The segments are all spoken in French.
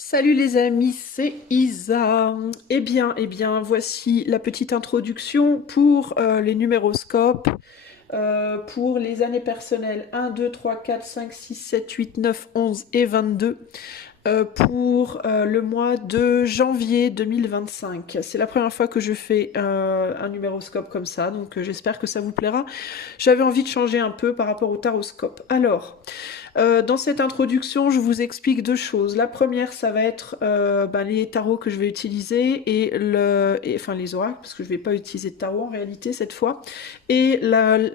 Salut les amis, c'est Isa. Eh bien, voici la petite introduction pour les numéroscopes, pour les années personnelles 1, 2, 3, 4, 5, 6, 7, 8, 9, 11 et 22 pour le mois de janvier 2025. C'est la première fois que je fais un numéroscope comme ça, donc j'espère que ça vous plaira. J'avais envie de changer un peu par rapport au taroscope. Alors, dans cette introduction, je vous explique deux choses. La première, ça va être les tarots que je vais utiliser enfin les oracles, parce que je ne vais pas utiliser de tarot en réalité cette fois, et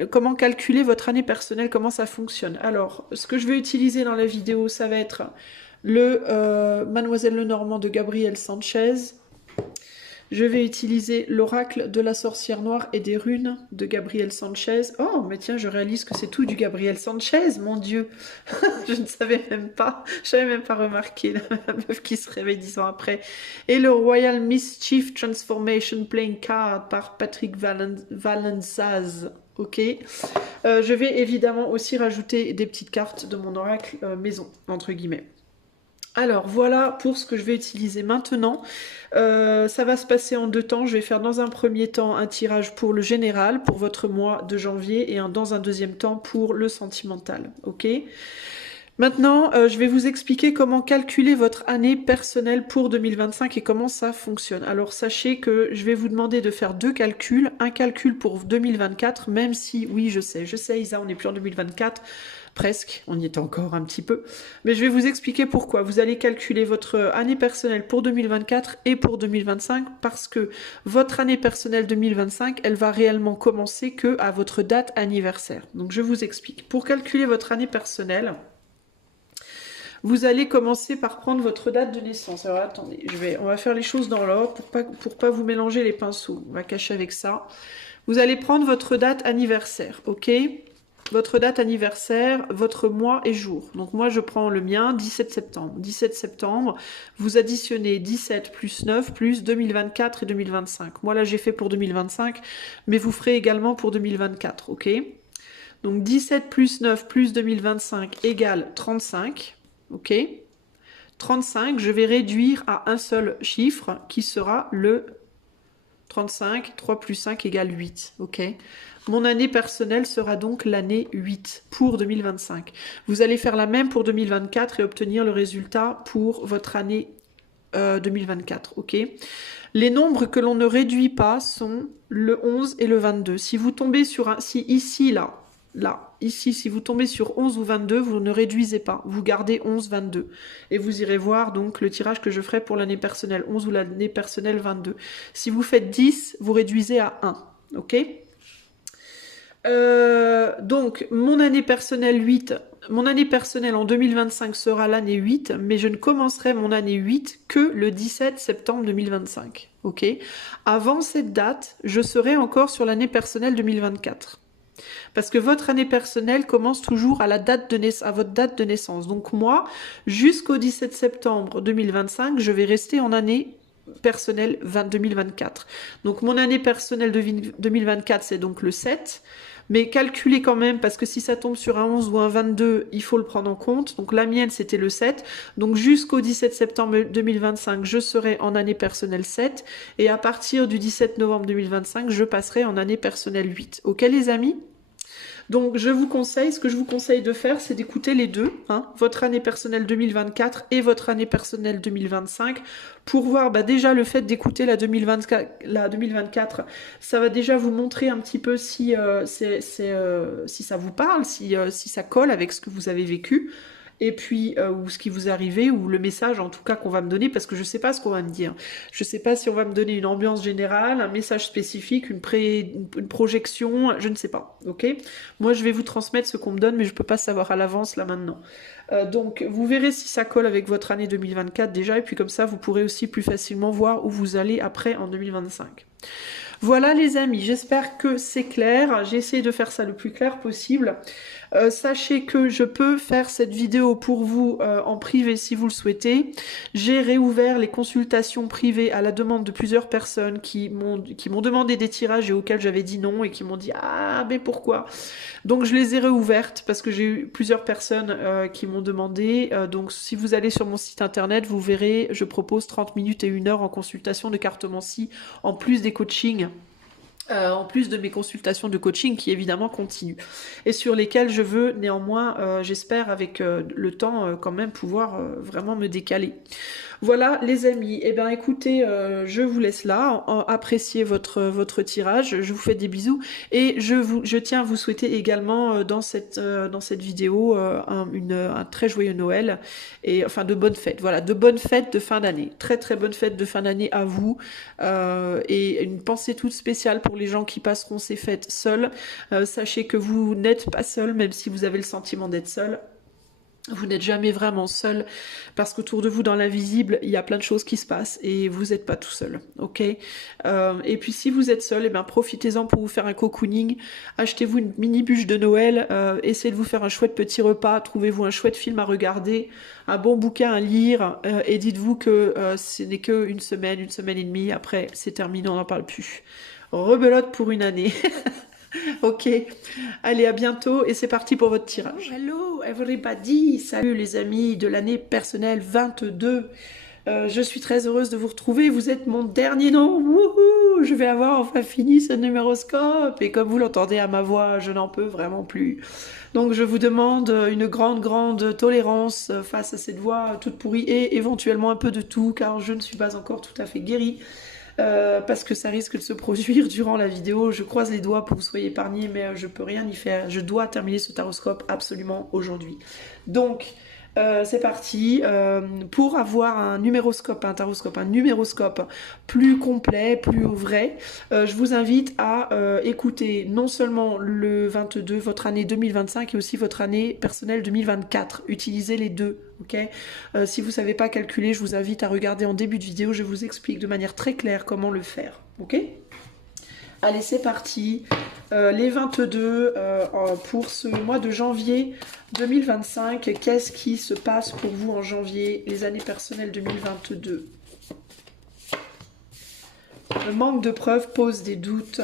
comment calculer votre année personnelle, comment ça fonctionne. Alors, ce que je vais utiliser dans la vidéo, ça va être le Mademoiselle Lenormand de Gabriel Sanchez. Je vais utiliser l'oracle de la sorcière noire et des runes de Gabriel Sanchez. Oh, mais tiens, je réalise que c'est tout du Gabriel Sanchez, mon Dieu. Je ne savais même pas, j'avais même pas remarqué la meuf qui se réveille 10 ans après. Et le Royal Mischief Transformation Playing Card par Patrick Valenzaz. Ok. Je vais évidemment aussi rajouter des petites cartes de mon oracle maison, entre guillemets. Alors voilà pour ce que je vais utiliser maintenant. Ça va se passer en deux temps. Je vais faire dans un premier temps un tirage pour le général, pour votre mois de janvier, et dans un deuxième temps pour le sentimental. Ok. Maintenant, je vais vous expliquer comment calculer votre année personnelle pour 2025 et comment ça fonctionne. Alors sachez que je vais vous demander de faire deux calculs. Un calcul pour 2024, même si, oui, je sais, Isa, on n'est plus en 2024. Presque, on y est encore un petit peu. Mais je vais vous expliquer pourquoi. Vous allez calculer votre année personnelle pour 2024 et pour 2025 parce que votre année personnelle 2025, elle va réellement commencer que à votre date anniversaire. Donc je vous explique. Pour calculer votre année personnelle, vous allez commencer par prendre votre date de naissance. Alors attendez, on va faire les choses dans l'ordre pour pas vous mélanger les pinceaux. On va cacher avec ça. Vous allez prendre votre date anniversaire, ok ? Votre date anniversaire, votre mois et jour. Donc moi je prends le mien, 17 septembre. 17 septembre, vous additionnez 17 plus 9 plus 2024 et 2025. Moi là j'ai fait pour 2025, mais vous ferez également pour 2024, ok ? Donc 17 plus 9 plus 2025 égale 35, ok ? 35, je vais réduire à un seul chiffre qui sera le 35, 3 plus 5 égale 8, ok ? Mon année personnelle sera donc l'année 8 pour 2025. Vous allez faire la même pour 2024 et obtenir le résultat pour votre année 2024, ok ? Les nombres que l'on ne réduit pas sont le 11 et le 22. Si vous tombez sur un... Si ici, ici, si vous tombez sur 11 ou 22, vous ne réduisez pas. Vous gardez 11, 22. Et vous irez voir donc le tirage que je ferai pour l'année personnelle 11 ou l'année personnelle 22. Si vous faites 10, vous réduisez à 1, ok ? Donc, mon année personnelle en 2025 sera l'année 8, mais je ne commencerai mon année 8 que le 17 septembre 2025. Ok ? Avant cette date, je serai encore sur l'année personnelle 2024. Parce que votre année personnelle commence toujours à votre date de naissance. Donc moi, jusqu'au 17 septembre 2025, je vais rester en année personnelle 2024. Donc mon année personnelle 2024, c'est donc le 7. Mais calculez quand même, parce que si ça tombe sur un 11 ou un 22, il faut le prendre en compte. Donc la mienne, c'était le 7. Donc jusqu'au 17 septembre 2025, je serai en année personnelle 7. Et à partir du 17 novembre 2025, je passerai en année personnelle 8. Ok les amis ? Donc ce que je vous conseille de faire, c'est d'écouter les deux, hein, votre année personnelle 2024 et votre année personnelle 2025, pour voir déjà le fait d'écouter la 2024, ça va déjà vous montrer un petit peu si ça vous parle, si ça colle avec ce que vous avez vécu. Et puis, ou ce qui vous est arrivé, ou le message en tout cas qu'on va me donner, parce que je ne sais pas ce qu'on va me dire. Je ne sais pas si on va me donner une ambiance générale, un message spécifique, une projection, je ne sais pas, ok ? Moi, je vais vous transmettre ce qu'on me donne, mais je ne peux pas savoir à l'avance, là, maintenant. Donc, vous verrez si ça colle avec votre année 2024 déjà, et puis comme ça, vous pourrez aussi plus facilement voir où vous allez après en 2025. Voilà les amis, j'espère que c'est clair. J'ai essayé de faire ça le plus clair possible. Sachez que je peux faire cette vidéo pour vous en privé si vous le souhaitez. J'ai réouvert les consultations privées à la demande de plusieurs personnes qui m'ont demandé des tirages et auxquels j'avais dit non et qui m'ont dit ah mais pourquoi? Donc je les ai réouvertes parce que j'ai eu plusieurs personnes qui m'ont demandé. Donc si vous allez sur mon site internet, vous verrez, je propose 30 minutes et 1 heure en consultation de cartomancie en plus des coachings. En plus de mes consultations de coaching qui évidemment continuent et sur lesquelles je veux néanmoins, j'espère avec le temps quand même pouvoir vraiment me décaler. Voilà les amis, eh bien écoutez, je vous laisse là, appréciez votre tirage, je vous fais des bisous et je tiens à vous souhaiter également dans cette vidéo un très joyeux Noël et enfin de bonnes fêtes, voilà, de bonnes fêtes de fin d'année, très très bonnes fêtes de fin d'année à vous et une pensée toute spéciale pour les gens qui passeront ces fêtes seuls. Sachez que vous n'êtes pas seuls, même si vous avez le sentiment d'être seul. Vous n'êtes jamais vraiment seul parce qu'autour de vous dans l'invisible il y a plein de choses qui se passent et vous n'êtes pas tout seul, ok. Et puis si vous êtes seul, eh bien profitez-en pour vous faire un cocooning, achetez-vous une mini bûche de Noël, essayez de vous faire un chouette petit repas, trouvez-vous un chouette film à regarder, un bon bouquin à lire et dites-vous que ce n'est que une semaine et demie, après c'est terminé, on n'en parle plus. Rebelote pour une année. Ok, allez, à bientôt et c'est parti pour votre tirage. Hello everybody, salut les amis de l'année personnelle 22. Je suis très heureuse de vous retrouver, vous êtes mon dernier nom, wouhou, je vais avoir enfin fini ce numéroscope et comme vous l'entendez à ma voix, je n'en peux vraiment plus. Donc je vous demande une grande tolérance face à cette voix toute pourrie et éventuellement un peu de tout car je ne suis pas encore tout à fait guérie. Parce que ça risque de se produire durant la vidéo. Je croise les doigts pour que vous soyez épargnés, mais je peux rien y faire. Je dois terminer ce taroscope absolument aujourd'hui. Donc, c'est parti. Pour avoir un numéroscope plus complet, plus vrai, je vous invite à écouter non seulement le 22, votre année 2025 et aussi votre année personnelle 2024. Utilisez les deux. Okay, si vous ne savez pas calculer, je vous invite à regarder en début de vidéo, je vous explique de manière très claire comment le faire. Ok, allez, c'est parti. Les 22 pour ce mois de janvier 2025. Qu'est-ce qui se passe pour vous en janvier, les années personnelles 2022? Le manque de preuves pose des doutes.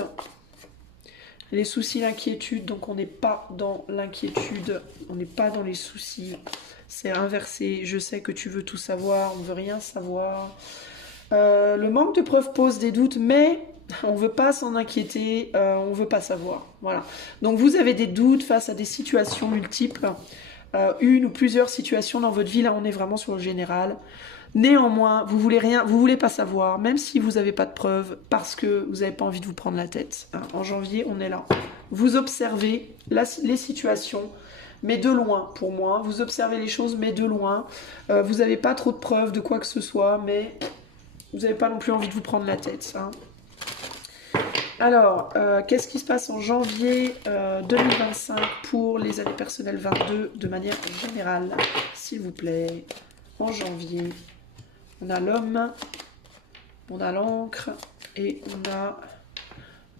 Les soucis, l'inquiétude, donc on n'est pas dans l'inquiétude, on n'est pas dans les soucis. C'est inversé, je sais que tu veux tout savoir, on ne veut rien savoir. Le manque de preuves pose des doutes, mais on ne veut pas s'en inquiéter, on ne veut pas savoir. Voilà. Donc vous avez des doutes face à des situations multiples, une ou plusieurs situations dans votre vie, là on est vraiment sur le général. Néanmoins, vous voulez rien, vous voulez pas savoir, même si vous n'avez pas de preuves, parce que vous n'avez pas envie de vous prendre la tête. Hein. En janvier, on est là. Vous observez les situations, mais de loin, pour moi. Vous observez les choses, mais de loin. Vous n'avez pas trop de preuves de quoi que ce soit, mais vous n'avez pas non plus envie de vous prendre la tête. Hein. Alors, qu'est-ce qui se passe en janvier 2025 pour les années personnelles 22 de manière générale, s'il vous plaît? En janvier, on a l'homme, on a l'encre et on a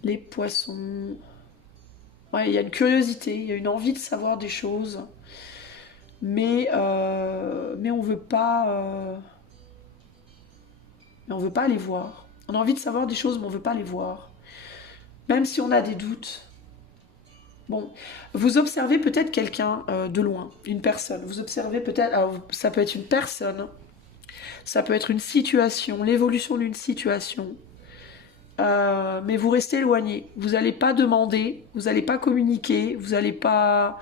les poissons. Ouais, il y a une curiosité, il y a une envie de savoir des choses, mais on veut pas, mais on veut pas les voir. On a envie de savoir des choses, mais on veut pas les voir. Même si on a des doutes. Bon, vous observez peut-être quelqu'un de loin, une personne. Vous observez peut-être, alors ça peut être une personne, ça peut être une situation, l'évolution d'une situation. Mais vous restez éloigné. Vous n'allez pas demander, vous n'allez pas communiquer, vous n'allez pas...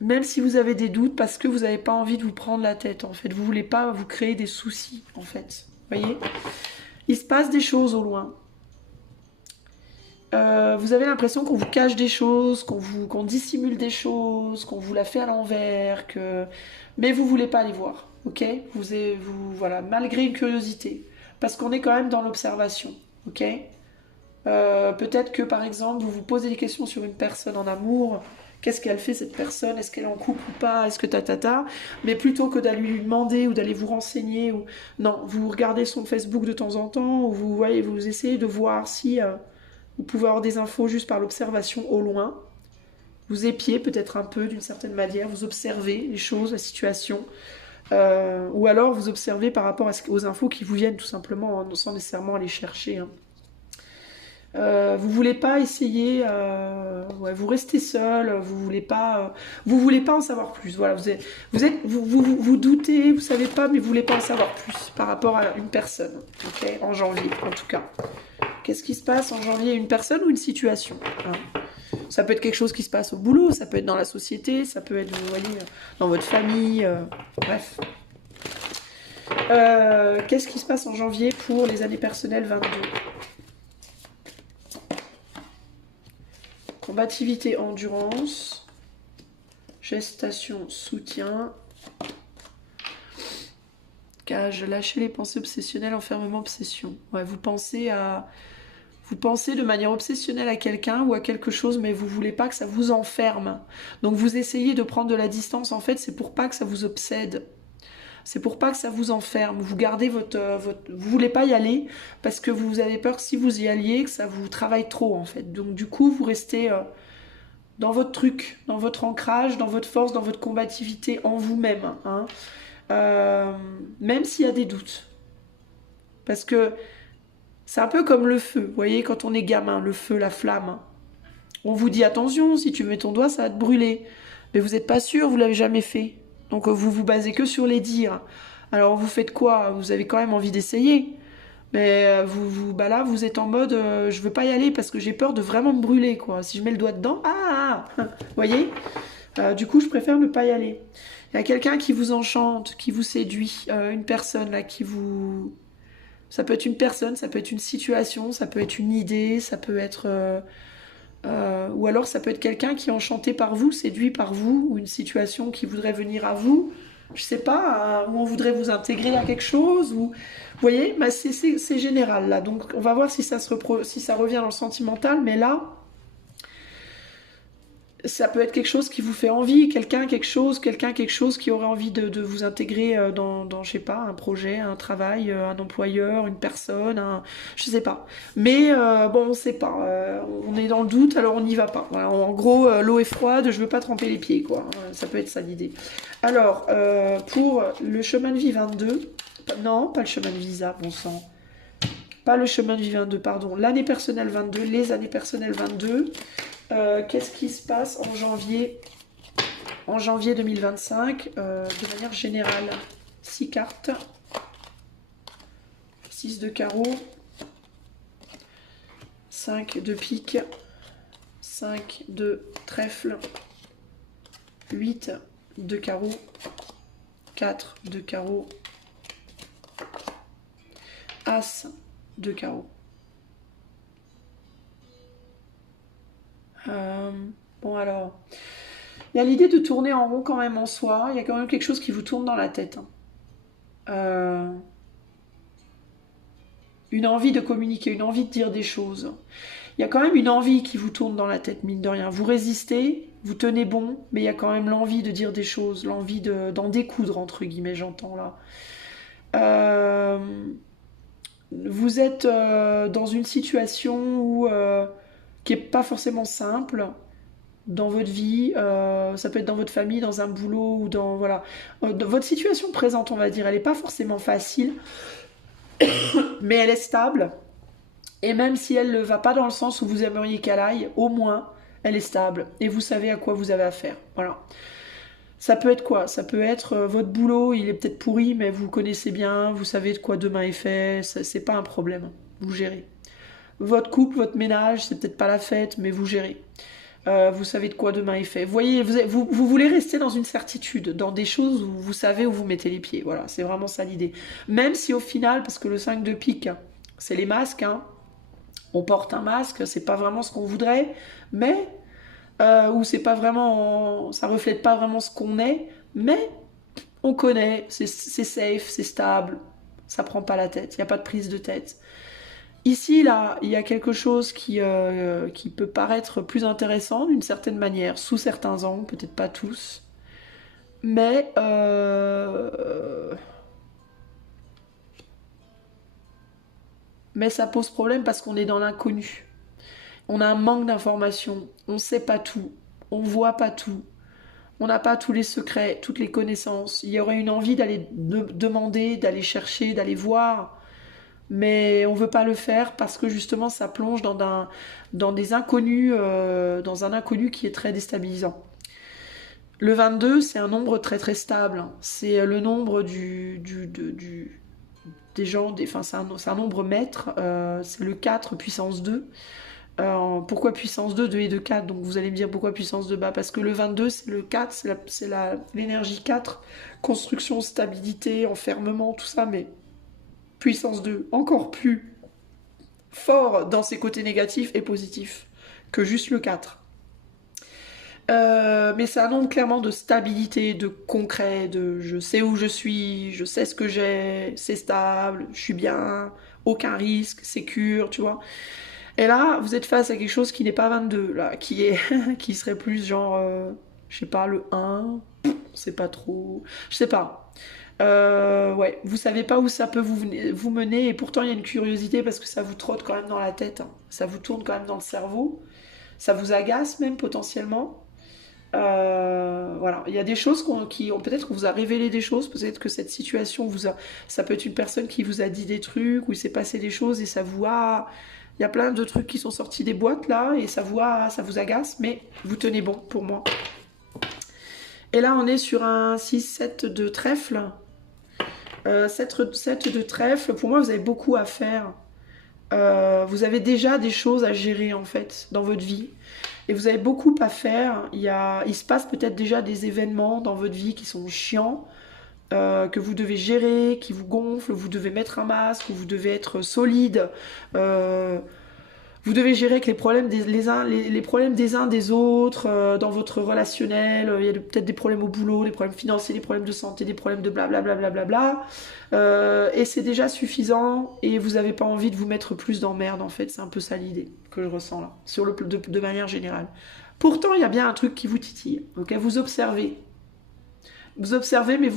Même si vous avez des doutes, parce que vous n'avez pas envie de vous prendre la tête, en fait. Vous ne voulez pas vous créer des soucis, en fait. Vous voyez? Il se passe des choses au loin. Vous avez l'impression qu'on vous cache des choses, qu'on dissimule des choses, qu'on vous la fait à l'envers, mais vous ne voulez pas les voir, ok? Voilà, malgré une curiosité, parce qu'on est quand même dans l'observation. Ok, peut-être que par exemple vous vous posez des questions sur une personne en amour, qu'est-ce qu'elle fait cette personne, est-ce qu'elle est en couple ou pas, est-ce que mais plutôt que d'aller lui demander ou d'aller vous renseigner, ou non, vous regardez son Facebook de temps en temps, ou vous essayez de voir si vous pouvez avoir des infos juste par l'observation au loin, vous épiez peut-être un peu d'une certaine manière, vous observez les choses, la situation, ou alors vous observez par rapport aux infos qui vous viennent tout simplement, hein, sans nécessairement aller chercher. Hein. Vous voulez pas essayer, ouais, vous restez seul, vous voulez pas en savoir plus. Voilà, vous doutez, vous savez pas, mais vous voulez pas en savoir plus par rapport à une personne. Ok, en janvier, en tout cas. Qu'est-ce qui se passe en janvier? Une personne ou une situation? Hein. Ça peut être quelque chose qui se passe au boulot, ça peut être dans la société, ça peut être, vous voyez, dans votre famille, bref. Qu'est-ce qui se passe en janvier pour les années personnelles 22? Combativité, endurance, gestation, soutien, cage, lâcher les pensées obsessionnelles, enfermement, obsession. Ouais, vous pensez de manière obsessionnelle à quelqu'un ou à quelque chose, mais vous voulez pas que ça vous enferme. Donc vous essayez de prendre de la distance. En fait, c'est pour pas que ça vous obsède. C'est pour pas que ça vous enferme. Vous gardez vous voulez pas y aller parce que vous avez peur que si vous y alliez, que ça vous travaille trop en fait. Donc du coup, vous restez dans votre truc, dans votre ancrage, dans votre force, dans votre combativité en vous-même. Hein. Même s'il y a des doutes. Parce que c'est un peu comme le feu. Vous voyez, quand on est gamin, le feu, la flamme. On vous dit attention, si tu mets ton doigt, ça va te brûler. Mais vous n'êtes pas sûr, vous l'avez jamais fait. Donc vous vous basez que sur les dires. Alors vous faites quoi? Vous avez quand même envie d'essayer. Mais bah là, vous êtes en mode je veux pas y aller parce que j'ai peur de vraiment me brûler, quoi. Si je mets le doigt dedans, vous voyez? Du coup, je préfère ne pas y aller. Il y a quelqu'un qui vous enchante, qui vous séduit, une personne là qui vous... Ça peut être une personne, ça peut être une situation, ça peut être une idée, ça peut être... ou alors ça peut être quelqu'un qui est enchanté par vous, séduit par vous, ou une situation qui voudrait venir à vous, je sais pas, où on voudrait vous intégrer à quelque chose, ou... Vous voyez, bah c'est général là, donc on va voir si si ça revient dans le sentimental, mais là, ça peut être quelque chose qui vous fait envie, quelqu'un, quelque chose qui aurait envie de vous intégrer je sais pas, un projet, un travail, un employeur, une personne, je sais pas. Mais bon, on sait pas. On est dans le doute, alors on n'y va pas. Voilà, en gros, l'eau est froide, je veux pas tremper les pieds, quoi. Ça peut être ça l'idée. Alors, pour le chemin de vie 22, non, pas le chemin de visa, bon sang. Pas le chemin de vie 22, pardon. L'année personnelle 22, les années personnelles 22. Qu'est-ce qui se passe en janvier 2025 de manière générale? 6 cartes, 6 de carreau, 5 de pique, 5 de trèfle, 8 de carreau, 4 de carreau, As de carreau. Bon alors, il y a l'idée de tourner en rond quand même en soi, il y a quand même quelque chose qui vous tourne dans la tête. Hein. Une envie de communiquer, une envie de dire des choses. Il y a quand même une envie qui vous tourne dans la tête, mine de rien. Vous résistez, vous tenez bon, mais il y a quand même l'envie de dire des choses, l'envie d'en découdre, entre guillemets, j'entends là. Vous êtes dans une situation qui n'est pas forcément simple dans votre vie, ça peut être dans votre famille, dans un boulot ou dans voilà, votre situation présente, on va dire, elle n'est pas forcément facile, mais elle est stable. Et même si elle ne va pas dans le sens où vous aimeriez qu'elle aille, au moins elle est stable et vous savez à quoi vous avez affaire. Voilà. Ça peut être quoi? Ça peut être votre boulot, il est peut-être pourri, mais vous connaissez bien, vous savez de quoi demain est fait, c'est pas un problème. Vous gérez. Votre couple, votre ménage, c'est peut-être pas la fête, mais vous gérez. Vous savez de quoi demain est fait. Vous voyez, vous voulez rester dans une certitude, dans des choses où vous savez où vous mettez les pieds. Voilà, c'est vraiment ça l'idée. Même si au final, parce que le 5 de pique, c'est les masques, hein, on porte un masque, c'est pas vraiment ce qu'on voudrait, mais ou c'est pas vraiment, ça reflète pas vraiment ce qu'on est, mais on connaît, c'est safe, c'est stable, ça prend pas la tête, il n'y a pas de prise de tête. Ici, là, il y a quelque chose qui peut paraître plus intéressant d'une certaine manière, sous certains angles, peut-être pas tous, mais ça pose problème parce qu'on est dans l'inconnu. On a un manque d'informations, on ne sait pas tout. On voit pas tout. On n'a pas tous les secrets, toutes les connaissances. Il y aurait une envie d'aller demander, d'aller chercher, d'aller voir, mais on veut pas le faire parce que justement ça plonge dans des inconnus, dans un inconnu qui est très déstabilisant. Le 22, c'est un nombre très très stable. C'est le nombre des gens, enfin c'est un nombre maître, c'est le 4 puissance 2. Pourquoi puissance 2, 2 et 2, 4? Donc vous allez me dire pourquoi puissance 2 bas? Parce que le 22, c'est le 4, l'énergie 4, construction, stabilité, enfermement, tout ça, mais puissance 2, encore plus fort dans ses côtés négatifs et positifs que juste le 4. Mais c'est un nombre clairement de stabilité, de concret, de je sais où je suis, je sais ce que j'ai, c'est stable, je suis bien, aucun risque, sécure, tu vois. Et là, vous êtes face à quelque chose qui n'est pas 22, là, qui serait plus genre, je sais pas, le 1, c'est pas trop, je sais pas. Ouais, vous savez pas où ça peut vous mener, et pourtant il y a une curiosité parce que ça vous trotte quand même dans la tête, hein. Ça vous tourne quand même dans le cerveau, ça vous agace même potentiellement. Voilà, il y a des choses peut-être qu'on vous a révélé des choses, peut-être que cette situation ça peut être une personne qui vous a dit des trucs, où il s'est passé des choses et ça vous a, il y a plein de trucs qui sont sortis des boîtes là et ça vous agace, mais vous tenez bon pour moi. Et là on est sur un 6-7 de trèfle. 7 de trèfle, pour moi vous avez beaucoup à faire. Vous avez déjà des choses à gérer en fait dans votre vie. Et vous avez beaucoup à faire. Il se passe peut-être déjà des événements dans votre vie qui sont chiants, que vous devez gérer, qui vous gonflent, vous devez mettre un masque, vous devez être solide. Euh, vous devez gérer avec les problèmes les problèmes des uns des autres, dans votre relationnel. Il y a peut-être des problèmes au boulot, des problèmes financiers, des problèmes de santé, des problèmes de blablabla. Bla, bla, bla, bla. Et c'est déjà suffisant et vous n'avez pas envie de vous mettre plus d'emmerde en fait. C'est un peu ça l'idée que je ressens là, de manière générale. Pourtant, il y a bien un truc qui vous titille. Okay, vous observez. Vous observez, mais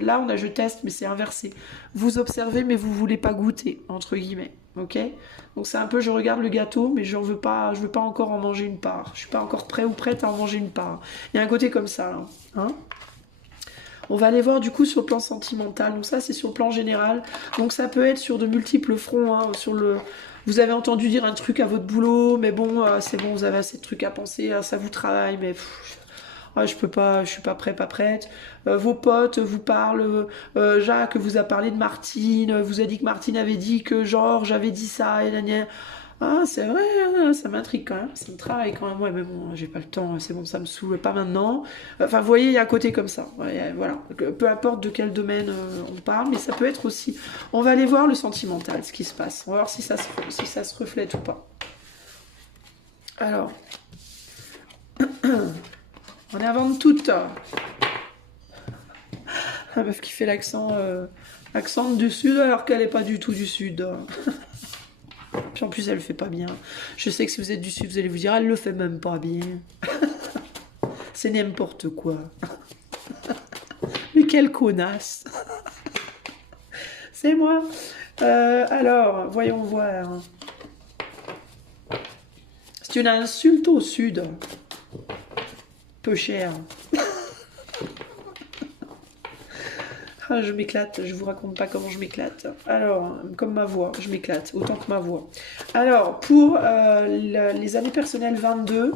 là je teste, mais c'est inversé. Vous observez, mais vous voulez pas goûter, entre guillemets. Ok? Donc c'est un peu, je regarde le gâteau, mais je veux pas encore en manger une part. Je suis pas encore prêt ou prête à en manger une part. Il y a un côté comme ça, là. Hein? On va aller voir du coup sur le plan sentimental. Donc ça, c'est sur le plan général. Donc ça peut être sur de multiples fronts. Hein, vous avez entendu dire un truc à votre boulot, mais bon, c'est bon, vous avez assez de trucs à penser, ça vous travaille, mais ouais, je peux pas, je suis pas prêt, pas prête. Vos potes vous parlent, Jacques vous a parlé de Martine, vous a dit que Martine avait dit que Georges avait dit ça, et gna. Ah, c'est vrai, hein, ça m'intrigue quand même, ça me travaille quand même. Ouais, mais bon, j'ai pas le temps, c'est bon, ça me saoule, pas maintenant. Enfin, vous voyez, il y a un côté comme ça. Ouais, voilà, peu importe de quel domaine on parle, mais ça peut être aussi. On va aller voir le sentimental, ce qui se passe. On va voir si ça se reflète ou pas. Alors, on est avant de toute. La meuf qui fait l'accent du sud alors qu'elle est pas du tout du sud. Puis en plus elle le fait pas bien. Je sais que si vous êtes du sud, vous allez vous dire elle le fait même pas bien. C'est n'importe quoi. Mais quelle connasse. C'est moi. Alors, voyons voir. C'est une insulte au sud. Peu cher. Ah, je m'éclate, je vous raconte pas comment je m'éclate. Alors, comme ma voix, je m'éclate, autant que ma voix. Alors, pour les années personnelles 22,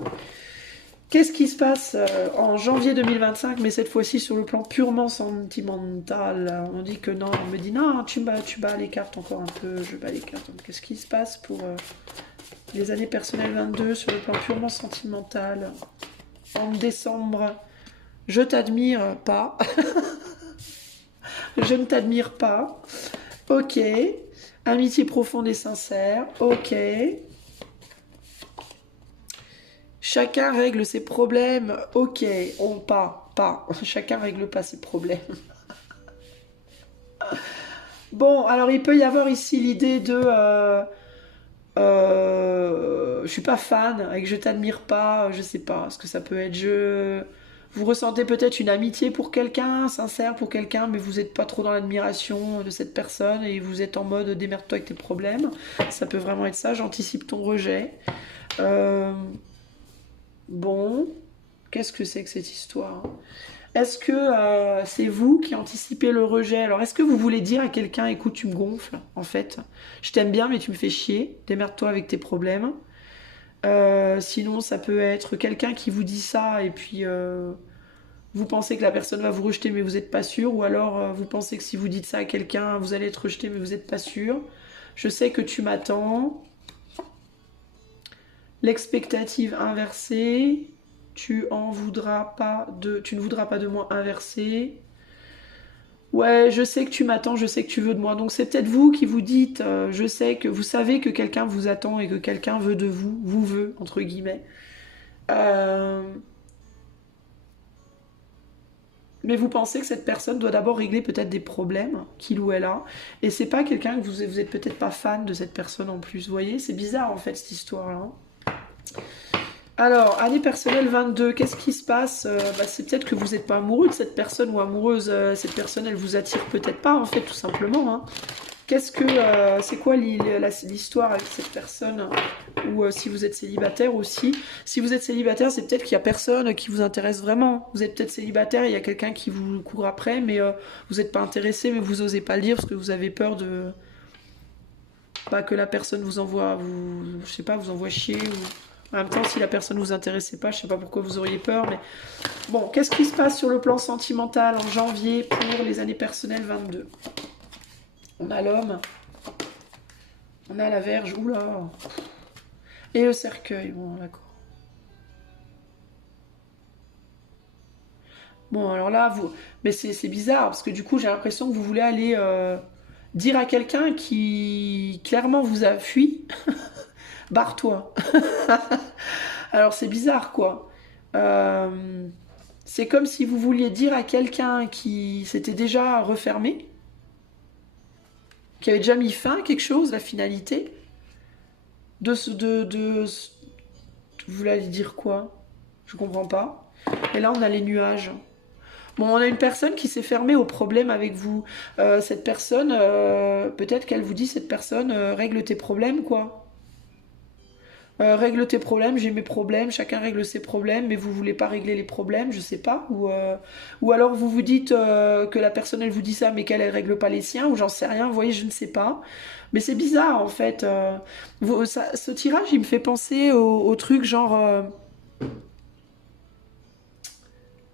qu'est-ce qui se passe en janvier 2025, mais cette fois-ci sur le plan purement sentimental? On dit que non, on me dit non, tu bats les cartes encore un peu, je bats les cartes. Qu'est-ce qui se passe pour les années personnelles 22 sur le plan purement sentimental en décembre? Je t'admire pas. Je ne t'admire pas. Ok. Amitié profonde et sincère. Ok. Chacun règle ses problèmes. Ok. Pas. Chacun règle pas ses problèmes. Bon, alors il peut y avoir ici l'idée de... je suis pas fan, et que je t'admire pas, je sais pas ce que ça peut être. Vous ressentez peut-être une amitié pour quelqu'un, sincère pour quelqu'un, mais vous n'êtes pas trop dans l'admiration de cette personne et vous êtes en mode démerde-toi avec tes problèmes. Ça peut vraiment être ça, j'anticipe ton rejet. Bon. Qu'est-ce que c'est que cette histoire? Est-ce que c'est vous qui anticipez le rejet? Alors, est-ce que vous voulez dire à quelqu'un, écoute, tu me gonfles, en fait. Je t'aime bien, mais tu me fais chier. Démerde-toi avec tes problèmes. Sinon, ça peut être quelqu'un qui vous dit ça et puis vous pensez que la personne va vous rejeter, mais vous n'êtes pas sûr. Ou alors, vous pensez que si vous dites ça à quelqu'un, vous allez être rejeté, mais vous n'êtes pas sûr. Je sais que tu m'attends. L'expectative inversée. Tu ne voudras pas de moi inversé. Ouais, je sais que tu m'attends, je sais que tu veux de moi. Donc c'est peut-être vous qui vous dites, je sais que vous savez que quelqu'un vous attend et que quelqu'un veut de vous, vous veut, entre guillemets. Euh, mais vous pensez que cette personne doit d'abord régler peut-être des problèmes qu'il ou elle a. Et c'est pas quelqu'un que vous êtes peut-être pas fan de cette personne en plus. Vous voyez, c'est bizarre en fait cette histoire-là. Alors, année personnelle 22, qu'est-ce qui se passe? C'est peut-être que vous n'êtes pas amoureux de cette personne ou amoureuse. Cette personne, elle vous attire peut-être pas, en fait, tout simplement. Hein. C'est quoi l'histoire avec cette personne? Ou si vous êtes célibataire aussi. Si vous êtes célibataire, c'est peut-être qu'il y a personne qui vous intéresse vraiment. Vous êtes peut-être célibataire, il y a quelqu'un qui vous court après, mais vous n'êtes pas intéressé, mais vous osez pas le dire parce que vous avez peur de pas que la personne vous envoie, je sais pas, vous envoie chier. En même temps, si la personne ne vous intéressait pas, je sais pas pourquoi vous auriez peur, mais bon, qu'est-ce qui se passe sur le plan sentimental en janvier pour les années personnelles 22? On a l'homme, on a la Vierge, oula, et le cercueil, bon, d'accord. Bon, alors là, mais c'est bizarre, parce que du coup, j'ai l'impression que vous voulez aller dire à quelqu'un qui clairement vous a fui, barre-toi. Alors c'est bizarre, quoi. Euh, c'est comme si vous vouliez dire à quelqu'un qui s'était déjà refermé, qui avait déjà mis fin à quelque chose, la finalité, vous voulez dire quoi? Je comprends pas. Et là, on a les nuages. Bon, on a une personne qui s'est fermée au problème avec vous. Cette personne, peut-être qu'elle vous dit, cette personne, règle tes problèmes, quoi. Règle tes problèmes, j'ai mes problèmes, chacun règle ses problèmes, mais vous voulez pas régler les problèmes, je sais pas. Ou alors vous vous dites que la personne elle vous dit ça, mais qu'elle elle règle pas les siens, ou j'en sais rien, vous voyez, je ne sais pas. Mais c'est bizarre en fait. Ce tirage il me fait penser au truc genre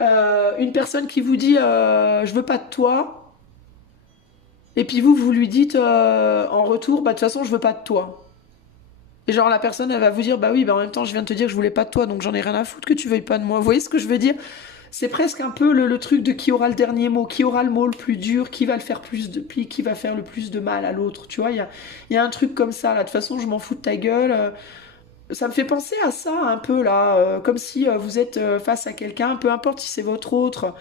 une personne qui vous dit je veux pas de toi, et puis vous lui dites en retour, bah de toute façon je veux pas de toi. Et genre la personne elle va vous dire bah oui bah en même temps je viens de te dire que je voulais pas de toi donc j'en ai rien à foutre que tu veuilles pas de moi. Vous voyez ce que je veux dire? C'est presque un peu le truc de qui aura le dernier mot, qui aura le mot le plus dur, qui va le faire qui va faire le plus de mal à l'autre. Tu vois, il y a un truc comme ça là. De toute façon je m'en fous de ta gueule. Ça me fait penser à ça un peu là, comme si vous êtes face à quelqu'un, peu importe si c'est votre autre,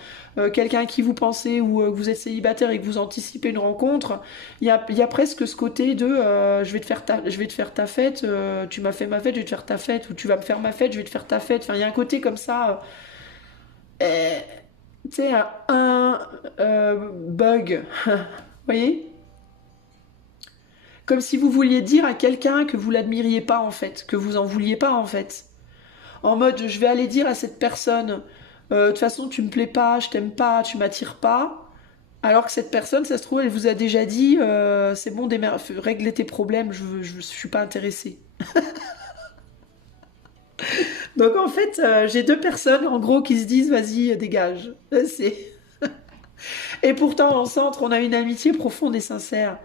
quelqu'un à qui vous pensez ou que vous êtes célibataire et que vous anticipez une rencontre, il y a presque ce côté de je vais te faire ta fête, tu m'as fait ma fête, je vais te faire ta fête, ou tu vas me faire ma fête, je vais te faire ta fête. Enfin, il y a un côté comme ça, euh, tu sais, bug, vous voyez? Comme si vous vouliez dire à quelqu'un que vous l'admiriez pas en fait, que vous en vouliez pas en fait. En mode, je vais aller dire à cette personne, de toute façon, tu me plais pas, je t'aime pas, tu m'attires pas. Alors que cette personne, ça se trouve, elle vous a déjà dit, c'est bon, règle tes problèmes, je suis pas intéressée. Donc en fait, j'ai deux personnes, en gros, qui se disent, vas-y, dégage. Et pourtant, en centre, on a une amitié profonde et sincère.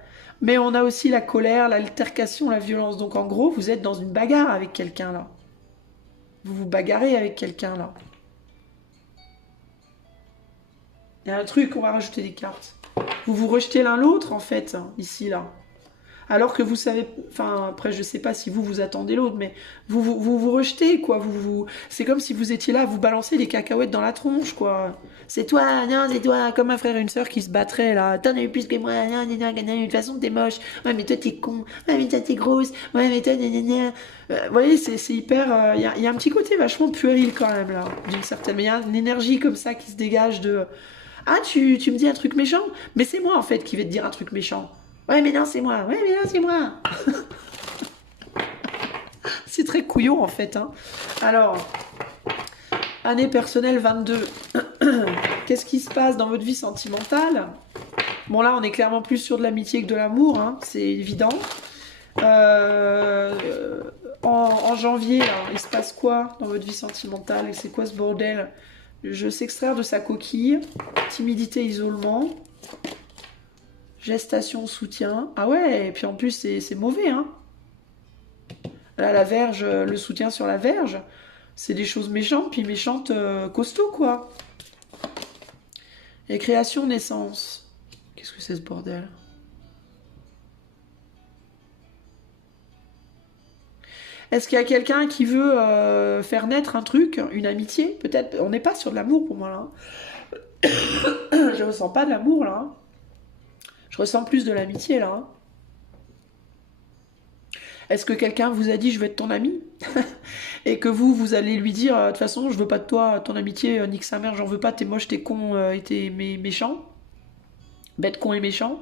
Mais on a aussi la colère, l'altercation, la violence. Donc en gros, vous êtes dans une bagarre avec quelqu'un là. Vous vous bagarrez avec quelqu'un là. Il y a un truc, on va rajouter des cartes. Vous vous rejetez l'un l'autre en fait, hein, ici là. Alors que vous savez, enfin après je sais pas si vous attendez l'autre, mais vous rejetez quoi. C'est comme si vous étiez là, vous balancez des cacahuètes dans la tronche quoi. C'est toi, non, c'est toi, comme un frère et une sœur qui se battraient là. T'en as eu plus que moi, non, de toute façon t'es moche. Ouais mais toi t'es con, ouais mais toi t'es grosse, ouais mais toi gna. Vous voyez, c'est hyper. Il y a un petit côté vachement puéril quand même là, d'une certaine. Mais il y a une énergie comme ça qui se dégage de. Ah tu me dis un truc méchant, mais c'est moi en fait qui vais te dire un truc méchant. Ouais, mais non, c'est moi. Ouais, mais non, c'est moi. C'est très couillon, en fait. Hein. Alors, Année personnelle 22. Qu'est-ce qui se passe dans votre vie sentimentale? Bon, là, on est clairement plus sur de l'amitié que de l'amour, hein, c'est évident. En janvier, là, il se passe quoi dans votre vie sentimentale? Et c'est quoi ce bordel? Je s'extraire de sa coquille, timidité, isolement, gestation, soutien. Ah ouais, et puis en plus, c'est mauvais, hein. Là, la verge, le soutien sur la verge, c'est des choses méchantes, puis méchantes costaud, quoi. Et création, naissance. Qu'est-ce que c'est ce bordel? Est-ce qu'il y a quelqu'un qui veut faire naître un truc, une amitié? Peut-être, on n'est pas sur de l'amour pour moi là, hein. Je ressens pas de l'amour là, hein. Je ressens plus de l'amitié là, hein. Est-ce que quelqu'un vous a dit je veux être ton ami? Et que vous allez lui dire de toute façon je veux pas de toi, ton amitié, nique sa mère, j'en veux pas, t'es moche, t'es con et t'es méchant. Bête, con et méchant.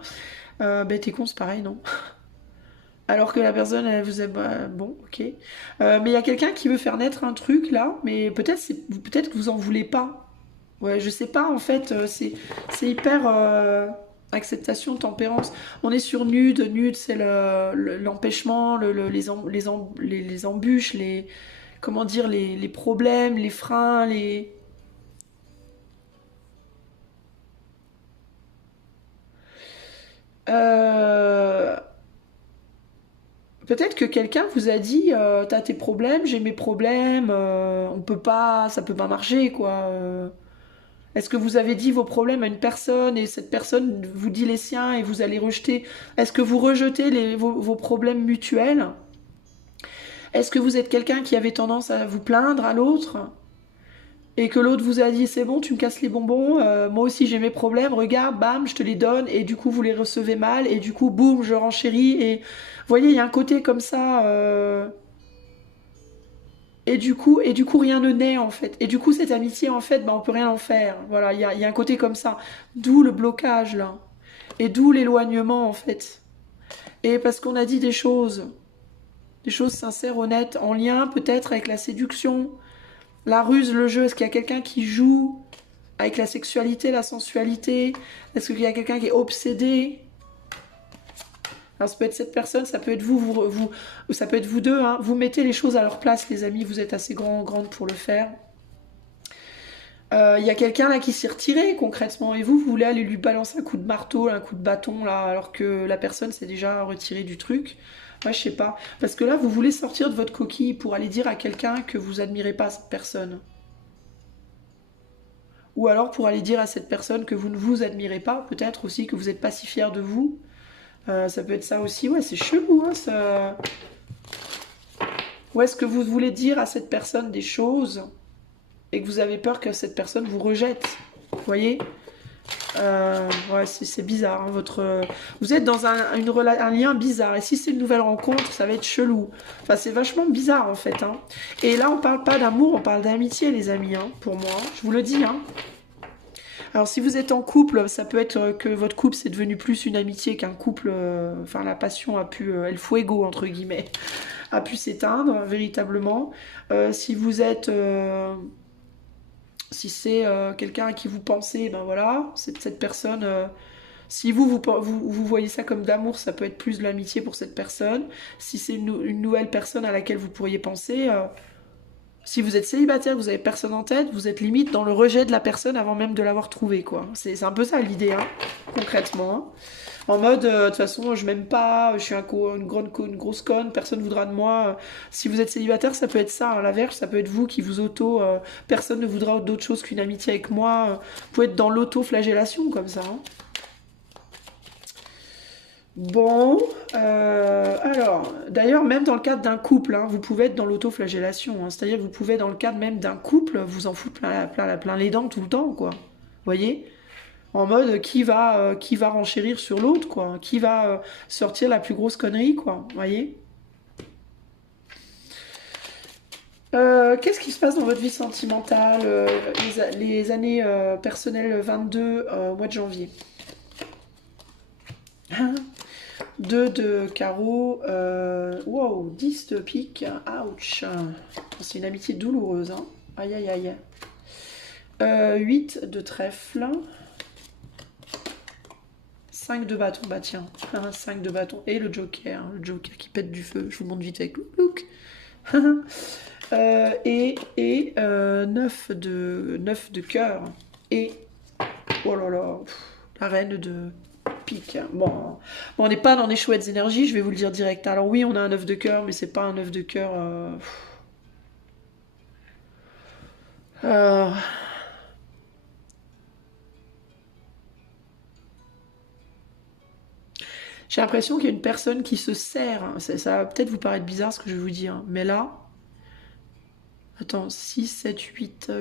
Bête et con c'est pareil, non? Alors que la personne, elle vous aime, bon, ok. Mais il y a quelqu'un qui veut faire naître un truc là, mais peut-être que vous en voulez pas. Ouais, je sais pas en fait, c'est hyper acceptation, tempérance. On est sur nude, nude c'est l'empêchement, les embûches, les comment dire, les problèmes, les freins, les euh, peut-être que quelqu'un vous a dit t'as tes problèmes, j'ai mes problèmes, on peut pas, ça peut pas marcher quoi. Est-ce que vous avez dit vos problèmes à une personne et cette personne vous dit les siens et vous allez rejeter? Est-ce que vous rejetez vos problèmes mutuels? Est-ce que vous êtes quelqu'un qui avait tendance à vous plaindre à l'autre et que l'autre vous a dit c'est bon, tu me casses les bonbons, moi aussi j'ai mes problèmes, regarde, bam, je te les donne et du coup vous les recevez mal et du coup boum, je renchéris et vous voyez, il y a un côté comme ça. Et du coup, rien ne naît en fait. Et du coup, cette amitié, en fait, bah, on peut rien en faire. Voilà, il y a un côté comme ça. D'où le blocage là. Et d'où l'éloignement en fait. Et parce qu'on a dit des choses sincères, honnêtes, en lien peut-être avec la séduction, la ruse, le jeu. Est-ce qu'il y a quelqu'un qui joue avec la sexualité, la sensualité? Est-ce qu'il y a quelqu'un qui est obsédé? Alors ça peut être cette personne, ça peut être ça peut être vous deux, hein. Vous mettez les choses à leur place, les amis, vous êtes assez grande pour le faire. Il y a quelqu'un là qui s'est retiré concrètement et vous voulez aller lui balancer un coup de marteau, un coup de bâton là, alors que la personne s'est déjà retirée du truc. Moi, je sais pas. Parce que là, vous voulez sortir de votre coquille pour aller dire à quelqu'un que vous admirez pas cette personne. Ou alors pour aller dire à cette personne que vous ne vous admirez pas, peut-être aussi que vous n'êtes pas si fier de vous. Ça peut être ça aussi. Ouais, c'est chelou, hein, ça. Ou est-ce que vous voulez dire à cette personne des choses et que vous avez peur que cette personne vous rejette? Vous voyez? Ouais, c'est bizarre, hein, vous êtes dans un lien bizarre. Et si c'est une nouvelle rencontre, ça va être chelou. Enfin, c'est vachement bizarre en fait, hein. Et là, on parle pas d'amour, on parle d'amitié, les amis, hein, pour moi. Je vous le dis, hein. Alors, si vous êtes en couple, ça peut être que votre couple c'est devenu plus une amitié qu'un couple. Enfin, la passion a pu, el fuego entre guillemets, a pu s'éteindre véritablement. Si vous êtes si c'est quelqu'un à qui vous pensez, ben voilà, c'est cette personne. Si vous voyez ça comme d'amour, ça peut être plus de l'amitié pour cette personne. Si c'est une nouvelle personne à laquelle vous pourriez penser, si vous êtes célibataire, vous avez personne en tête, vous êtes limite dans le rejet de la personne avant même de l'avoir trouvée, quoi. C'est un peu ça l'idée, hein, concrètement, hein. En mode, de toute façon, je m'aime pas, je suis une grosse conne, personne voudra de moi. Si vous êtes célibataire, ça peut être ça, hein. L'inverse, ça peut être vous qui vous personne ne voudra d'autre chose qu'une amitié avec moi. Vous pouvez être dans l'auto-flagellation, comme ça, hein. Bon, alors, d'ailleurs, même dans le cadre d'un couple, hein, vous pouvez être dans l'autoflagellation, hein. C'est-à-dire que vous pouvez, dans le cadre même d'un couple, vous en foutre plein les dents tout le temps, quoi. Vous voyez? En mode, qui va renchérir sur l'autre, quoi. Qui va sortir la plus grosse connerie, quoi. Vous voyez? Qu'est-ce qui se passe dans votre vie sentimentale, les années personnelles 22 au mois de janvier? 2 de carreau, wow, 10 de pique, ouch. C'est une amitié douloureuse, hein. Aïe aïe aïe. 8 de trèfle. 5 de bâton, bah tiens, 5 de bâton. Et le joker qui pète du feu. Je vous montre vite avec look. Et 9 de cœur. Et, oh là là, la reine de pique. Bon, on n'est pas dans des chouettes énergies, je vais vous le dire direct. Alors oui, on a un 9 de cœur, mais c'est pas un 9 de cœur... J'ai l'impression qu'il y a une personne qui se sert. Ça va peut-être vous paraître bizarre ce que je vais vous dire, mais là... Attends, 6, 7, 8...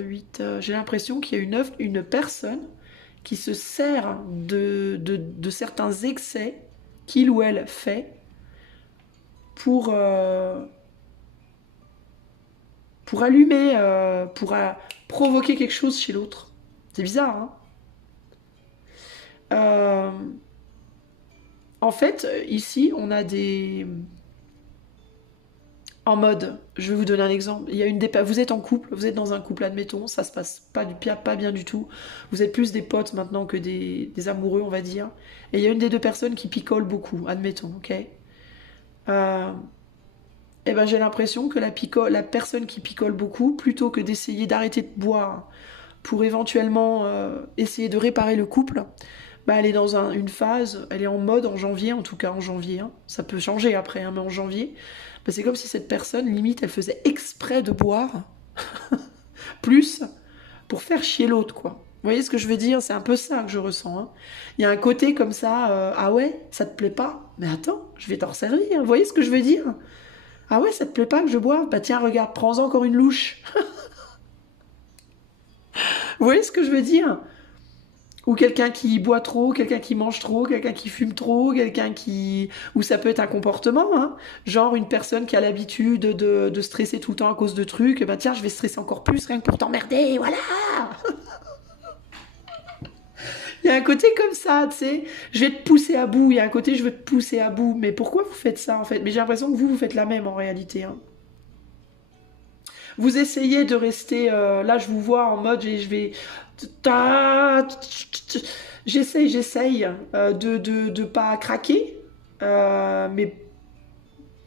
j'ai l'impression qu'il y a une personne qui se sert de certains excès qu'il ou elle fait pour allumer, provoquer quelque chose chez l'autre. C'est bizarre, hein? En fait, ici, on a des... En mode, je vais vous donner un exemple. Il y a vous êtes en couple, vous êtes dans un couple, admettons, ça se passe pas bien du tout. Vous êtes plus des potes maintenant que des amoureux, on va dire. Et il y a une des deux personnes qui picole beaucoup, admettons, ok. Et ben j'ai l'impression que la personne qui picole beaucoup, plutôt que d'essayer d'arrêter de boire pour éventuellement essayer de réparer le couple, bah, elle est dans une phase, elle est en mode en janvier, en tout cas en janvier, hein. Ça peut changer après, hein, mais en janvier, bah, c'est comme si cette personne, limite, elle faisait exprès de boire plus pour faire chier l'autre, quoi. Vous voyez ce que je veux dire? C'est un peu ça que je ressens, hein. Il y a un côté comme ça, ah ouais, ça te plaît pas? Mais attends, je vais t'en servir. Vous voyez ce que je veux dire? Ah ouais, ça te plaît pas que je boive? Bah tiens, regarde, prends-en encore une louche. Vous voyez ce que je veux dire? Ou quelqu'un qui boit trop, quelqu'un qui mange trop, quelqu'un qui fume trop, quelqu'un qui... Ou ça peut être un comportement, hein. Genre une personne qui a l'habitude de stresser tout le temps à cause de trucs, bah tiens, je vais stresser encore plus rien que pour t'emmerder, voilà. Il y a un côté comme ça, tu sais, je vais te pousser à bout, il y a un côté je veux te pousser à bout, mais pourquoi vous faites ça en fait? Mais j'ai l'impression que vous faites la même en réalité, hein. Vous essayez de rester, là je vous vois en mode, je vais... J'essaye de pas craquer, mais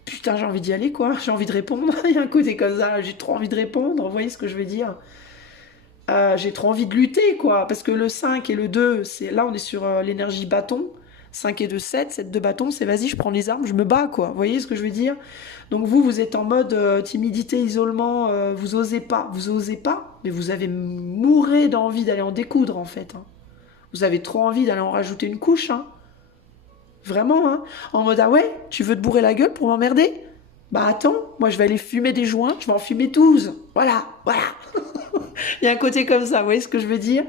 putain j'ai envie d'y aller quoi, j'ai envie de répondre, il y a un côté comme ça, j'ai trop envie de répondre, vous voyez ce que je veux dire? J'ai trop envie de lutter, quoi. Parce que le 5 et le 2, là, on est sur l'énergie bâton. 5 et 2, 7. 7 de bâton, c'est vas-y, je prends les armes, je me bats, quoi. Vous voyez ce que je veux dire? Donc vous êtes en mode timidité, isolement, vous osez pas. Vous osez pas, mais vous avez mourré d'envie d'aller en découdre, en fait, hein. Vous avez trop envie d'aller en rajouter une couche, hein. Vraiment, hein. En mode, ah ouais, tu veux te bourrer la gueule pour m'emmerder? Bah attends, moi je vais aller fumer des joints, je vais en fumer 12. Voilà, voilà. Il y a un côté comme ça, vous voyez ce que je veux dire?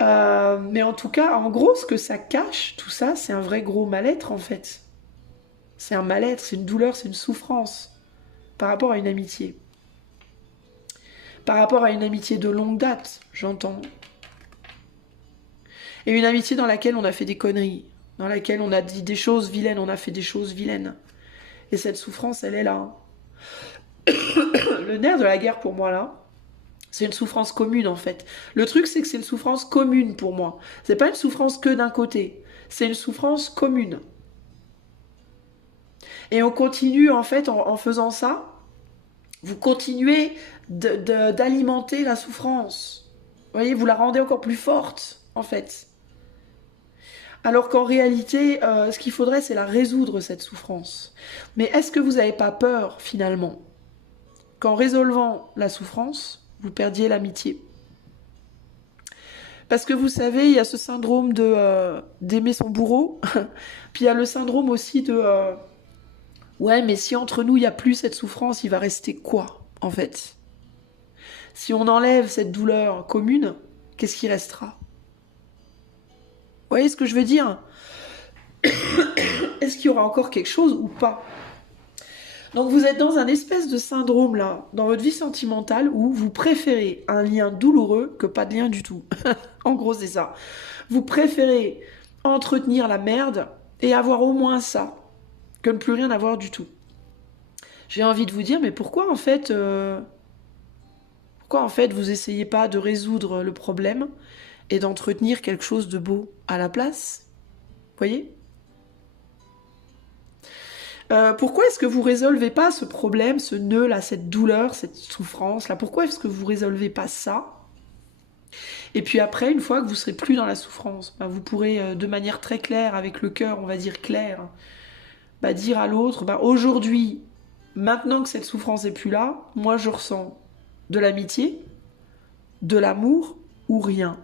Mais en tout cas, en gros, ce que ça cache, tout ça, c'est un vrai gros mal-être, en fait. C'est un mal-être, c'est une douleur, c'est une souffrance par rapport à une amitié. Par rapport à une amitié de longue date, j'entends. Et une amitié dans laquelle on a fait des conneries, dans laquelle on a dit des choses vilaines, on a fait des choses vilaines. Et cette souffrance, elle est là. Le nerf de la guerre, pour moi, là, c'est une souffrance commune en fait. Le truc c'est que c'est une souffrance commune pour moi. C'est pas une souffrance que d'un côté. C'est une souffrance commune. Et on continue en fait en faisant ça. Vous continuez d'alimenter la souffrance. Vous voyez, vous la rendez encore plus forte en fait. Alors qu'en réalité, ce qu'il faudrait c'est la résoudre cette souffrance. Mais est-ce que vous n'avez pas peur finalement qu'en résolvant la souffrance, vous perdiez l'amitié? Parce que vous savez, il y a ce syndrome d'aimer son bourreau, puis il y a le syndrome aussi de ouais, mais si entre nous il n'y a plus cette souffrance, il va rester quoi en fait? Si on enlève cette douleur commune, qu'est-ce qui restera? Vous voyez ce que je veux dire? Est-ce qu'il y aura encore quelque chose ou pas? Donc vous êtes dans un espèce de syndrome là, dans votre vie sentimentale, où vous préférez un lien douloureux que pas de lien du tout. En gros c'est ça. Vous préférez entretenir la merde et avoir au moins ça, que ne plus rien avoir du tout. J'ai envie de vous dire, mais pourquoi en fait... Pourquoi en fait vous essayez pas de résoudre le problème et d'entretenir quelque chose de beau à la place? Vous voyez? Pourquoi est-ce que vous résolvez pas ce problème, ce nœud là, cette douleur, cette souffrance là? Pourquoi est-ce que vous résolvez pas ça? Et puis après, une fois que vous serez plus dans la souffrance, bah, vous pourrez de manière très claire, avec le cœur, on va dire clair, bah, dire à l'autre, bah, aujourd'hui, maintenant que cette souffrance est plus là, moi je ressens de l'amitié, de l'amour ou rien.